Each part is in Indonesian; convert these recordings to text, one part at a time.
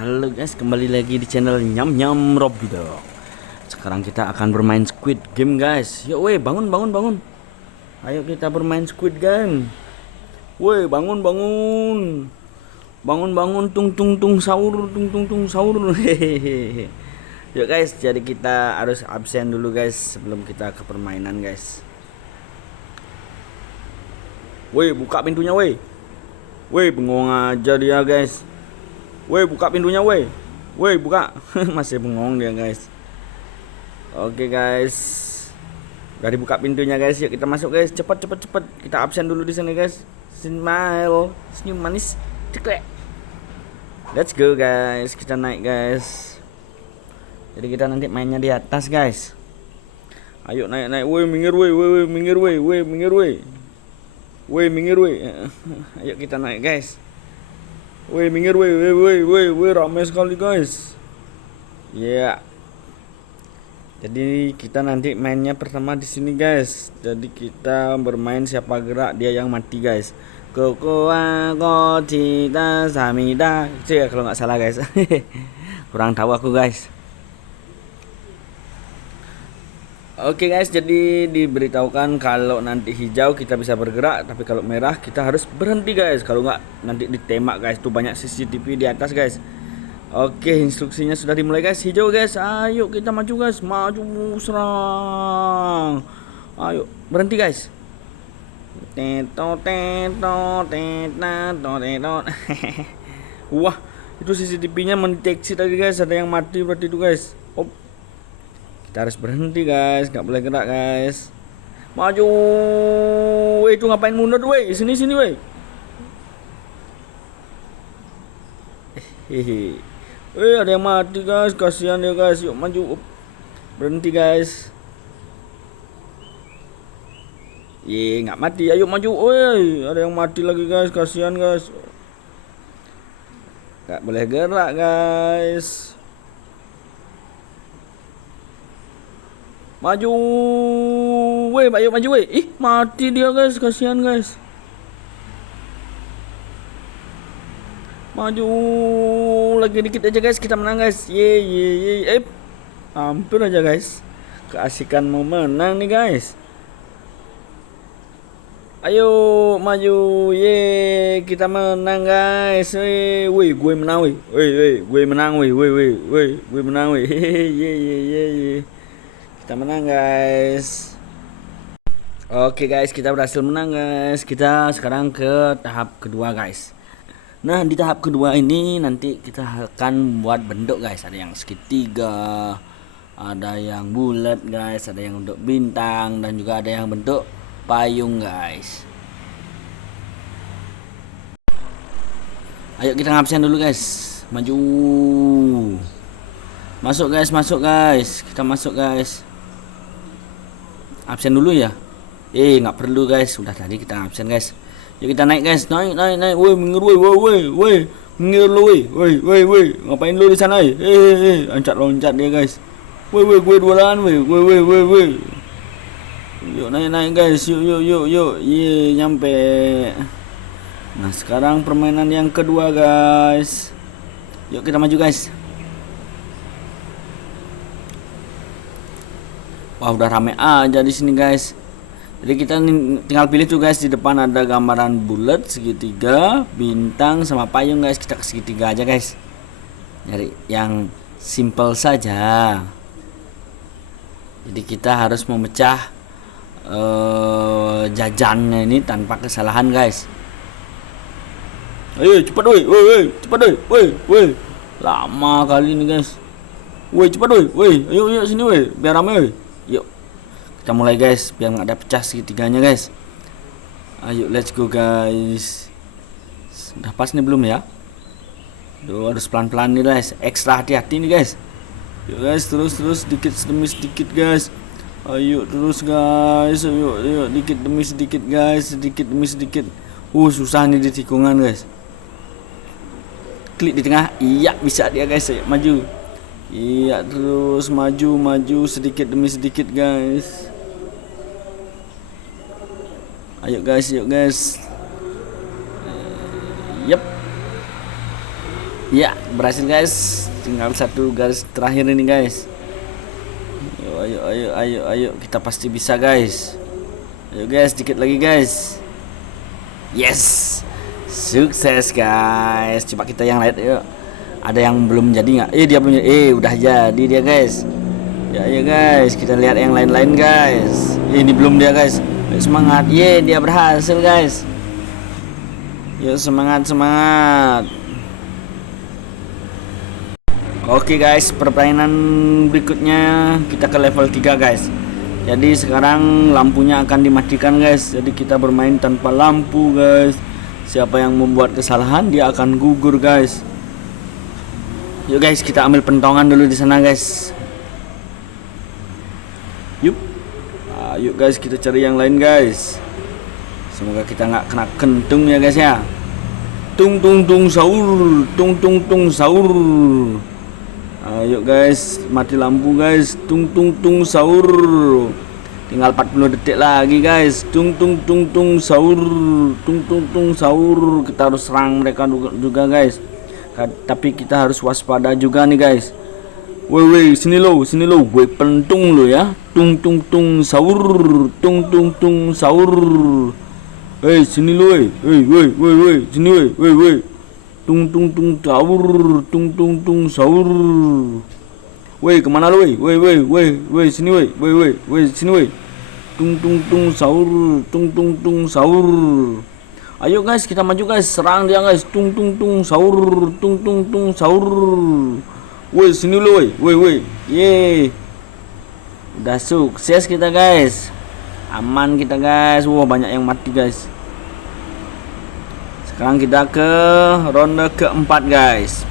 Halo guys, kembali lagi di channel Nyam Nyam Robido. Sekarang kita akan bermain Squid Game guys. Yuk weh, bangun bangun bangun. Ayo kita bermain Squid Game. Weh, bangun bangun. Bangun bangun tung tung tung sahur tung tung tung sahur. Hehehe. Yuk guys, jadi kita harus absen dulu guys sebelum kita ke permainan guys. Weh, buka pintunya weh. Weh, bengong aja dia guys. Woi, buka pintunya woi. Woi, buka. Masih bengong dia guys. Oke guys. Udah dibuka pintunya guys. Yuk kita masuk guys. Cepat cepat cepat. Kita absen dulu di sini guys. Smile, senyum manis. Ceklek. Let's go guys. Kita naik guys. Jadi kita nanti mainnya di atas guys. Ayo naik naik. Woi, minggir woi. Woi, minggir woi. Woi, minggir woi. Woi, minggir woi. Ayo kita naik guys. Woi, minggir woi, ramai sekali guys. Ya. Yeah. Jadi kita nanti mainnya pertama di sini guys. Jadi kita bermain siapa gerak dia yang mati guys. Kokoa kotita samida. Itu ya kalau nggak salah guys. Kurang tahu aku guys. Oke guys, jadi diberitahukan kalau nanti hijau kita bisa bergerak, tapi kalau merah kita harus berhenti guys. Kalau nggak nanti ditembak guys. Tuh banyak CCTV di atas guys. Oke, instruksinya sudah dimulai guys. Hijau guys, ayo kita maju guys. Maju, serang. Ayo, berhenti guys. Wah, itu CCTV-nya mendeteksi tadi guys. Ada yang mati berarti itu guys. Kita harus berhenti guys, nggak boleh gerak guys. Maju, itu ngapain mundur weh? Sini sini weh. Hehe. Ada yang mati guys, kasihan ya guys. Yuk maju, berhenti guys. Nggak mati, ayo maju. Weh, ada yang mati lagi guys, kasihan guys. Nggak boleh gerak guys. Maju, weh, ayo maju weh. Ih, mati dia guys, kasihan guys. Maju, lagi dikit aja guys, kita menang guys. Ye. Hampir aja guys. Keasikan mau menang nih guys. Ayo maju, ye, kita menang guys. Weh, gue menang weh. Gue menang weh. Gue menang weh. Ye. Kita menang guys. Oke guys, kita berhasil menang guys. Kita sekarang ke tahap kedua guys. Nah, di tahap kedua ini nanti kita akan buat bentuk guys. Ada yang segitiga, ada yang bulat guys, ada yang bentuk bintang, dan juga ada yang bentuk payung guys. Ayo kita ngabsen dulu guys. Maju. Masuk guys. Kita masuk guys. Absen dulu ya. Nggak perlu guys. Udah tadi kita absen guys. Yuk kita naik guys. Naik. Woi, minggir woi. Minggir lu woi. Ngapain lu di sana? Loncat dia guys. Woi, gue duluan woi. Yuk naik guys. Yuk. Nyampe. Nah, sekarang permainan yang kedua guys. Yuk kita maju guys. Wah, udah rame aja di sini guys. Jadi kita tinggal pilih tuh guys, di depan ada gambaran bulat, segitiga, bintang sama payung guys. Kita ke segitiga aja guys. Nyari yang simple saja. Jadi kita harus memecah jajannya ini tanpa kesalahan guys. Ayo cepat woi. Lama kali ini guys. Woi cepat woi. Ayo sini woi, biar rame woi. Yuk kita mulai guys, biar nggak ada pecah segitiganya guys. Ayo let's go guys. Udah pas nih belum ya? Harus pelan-pelan nih guys. Ekstra hati-hati nih guys. Yuk guys, terus sedikit demi sedikit guys. Ayo terus guys. Ayo dikit demi sedikit guys. Sedikit demi sedikit. Susah nih di tikungan guys. Klik di tengah. Iya bisa dia guys. Ayo maju. Iya terus maju sedikit demi sedikit guys. Ayo guys. Yep. Ya, berhasil guys. Tinggal satu garis terakhir ini guys. Ayo, kita pasti bisa guys. Ayo guys, dikit lagi guys. Yes, sukses guys. Coba kita yang lain yuk. Ada yang belum jadi nggak? Dia belum jadi. Udah jadi dia guys. Ya guys, kita lihat yang lain-lain guys. Ini belum dia guys. Ayo semangat. Dia berhasil guys. Yuk semangat. Oke guys, permainan berikutnya kita ke level 3 guys. Jadi sekarang lampunya akan dimatikan guys. Jadi kita bermain tanpa lampu guys. Siapa yang membuat kesalahan dia akan gugur guys. Yuk guys, kita ambil pentongan dulu di sana guys. Yuk. Yuk guys, kita cari yang lain guys. Semoga kita nggak kena kentung ya guys ya. Tung sahur, tung sahur. Ayo guys, mati lampu guys. Tung sahur. Tinggal 40 detik lagi guys. Tung sahur. Tung sahur. Kita harus serang mereka juga guys. Tapi kita harus waspada juga nih guys. Woi, sini lo. Woi, pentung lo ya. Tung sahur. Tung sahur. Sini lo, woi, sini woi. Tung sahur. Tung sahur. Woi, kemana lo, woi, sini woi, sini woi. Tung sahur. Tung sahur. Ayo guys, kita maju guys, serang dia guys. Tung sahur. Tung sahur. Woi, sini lo, woi. Udah sukses kita guys. Aman kita guys. Wah, banyak yang mati guys. Sekarang kita ke ronde keempat guys.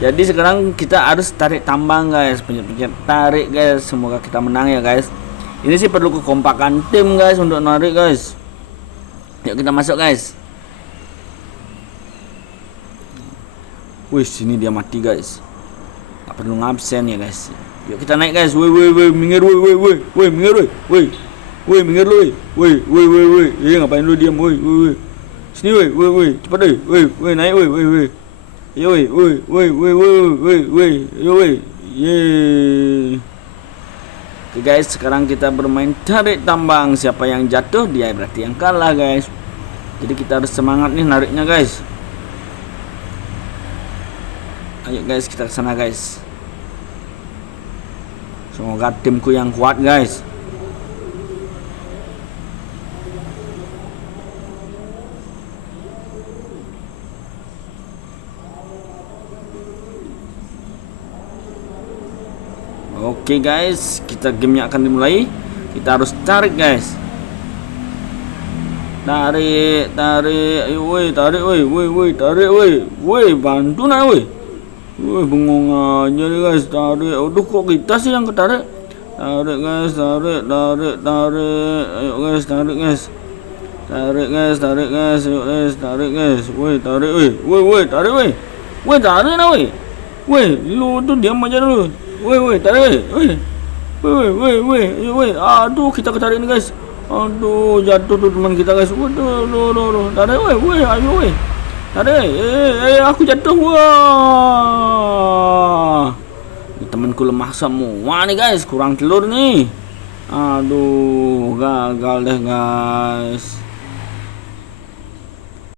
Jadi sekarang kita harus tarik tambang guys. Pencet tarik guys. Semoga kita menang ya guys. Ini sih perlu kekompakan tim guys untuk narik guys. Yuk kita masuk guys. Wih, sini dia mati guys. Gak perlu ngabsen ya guys. Yuk kita naik guys. Woi, minggir woi, minggir woi. Woi, minggir lu woi. Ngapain lu diam woi. Sini woi, cepat deh. Woi, naik woi. Yo woi. Oke guys, sekarang kita bermain tarik tambang. Siapa yang jatuh dia berarti yang kalah guys. Jadi kita harus semangat nih nariknya guys. Ayo guys, kita ke sana guys. Semoga timku yang kuat guys. Oke guys, gamenya akan dimulai. Kita harus tarik guys. Tarik. Ayo woi, tarik woi. Tarik woi. Bantu nak woi. Woi, bengong aja nih guys. Tarik. Aduh, kok kita sih yang ketarik. Tarik guys, tarik. Ayo guys, tarik guys. Ayo guys, tarik guys. Woi, tarik woi. Tarik woi. Woi, tarik nak woi. Woi, lu tuh diam aja dulu. Woi, tarik woi. Aduh, kita ketarik nih guys. Aduh, jatuh tuh teman kita guys. Waduh. Tarik woi. Ayo woi. Tarik. Aku jatuh. Wah. Temanku lemah semua nih guys. Kurang telur nih. Aduh, gagal deh guys.